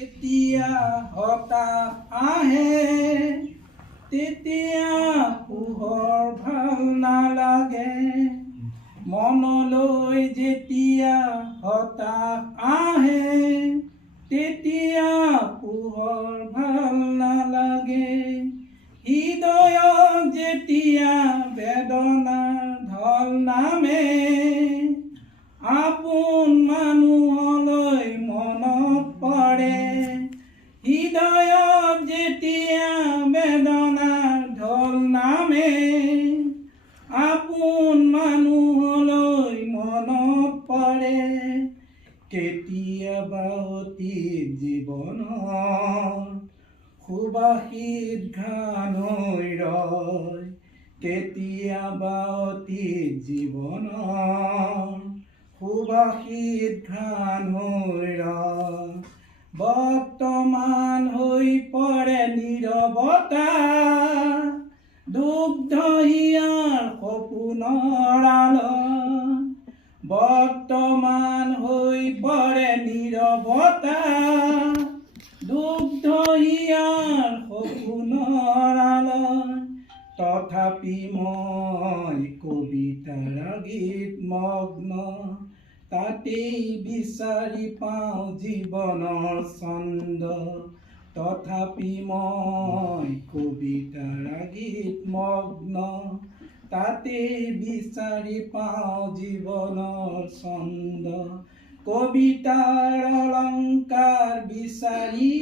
যেতিয়া হতাশ আহে তেতিয়া পোহৰ ভাল নালাগে মনলৈ যেতিয়া হতাশ আহে তেতিয়া পোহৰ ভাল নালাগে হৃদয়ত যেতিয়া বেদনাৰ ঢল নামে আপোন মানুহলৈ মনত পৰে হৃদয়ত যেতিয়া বেদনাৰ ঢল নামে আপোন মানুহলৈ মনত পৰে কেতিয়াবা অতীত জীৱনৰ সুবাসিত ঘ্ৰাণ হৈ ৰয় কেতিয়াবা অতীত জীৱনৰ সুবাসিত ঘ্ৰাণ হৈ ৰয় বৰ্তমান হৈ পৰে নীৰৱতা দুগ্ধ হিয়াৰ সপোনৰ আলত বৰ্তমান হৈ পৰে নীৰৱতা দুগ্ধ হিয়াৰ সপোনৰ আলত তথাপি মই কবিতাৰ গীত মগ্ন তাতেই বিচাৰি পাওঁ জীৱনৰ ছন্দ তথাপি মই কবিতাৰ গীত মগ্ন তাতেই বিচাৰি পাওঁ জীৱনৰ ছন্দ কবিতাৰ অলংকাৰ বিচাৰি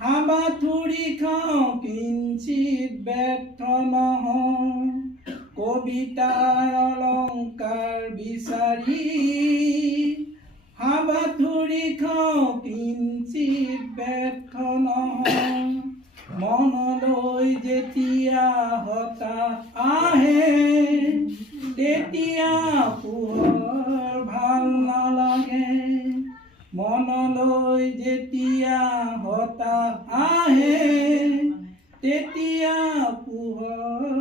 হাবাথুৰি খাওঁ কিঞ্চিত ব্যৰ্থ নহওঁ কবিতাৰ অলংকাৰ বিচাৰি হাবাথুৰি খাওঁ কিঞ্চিত ব্যৰ্থ নহওঁ মনলৈ যেতিয়া হতাশ আহে তেতিয়া পোহৰ ভাল নালাগে মনলৈ যেতিয়া হতাশ আহে তেতিয়া পোহৰ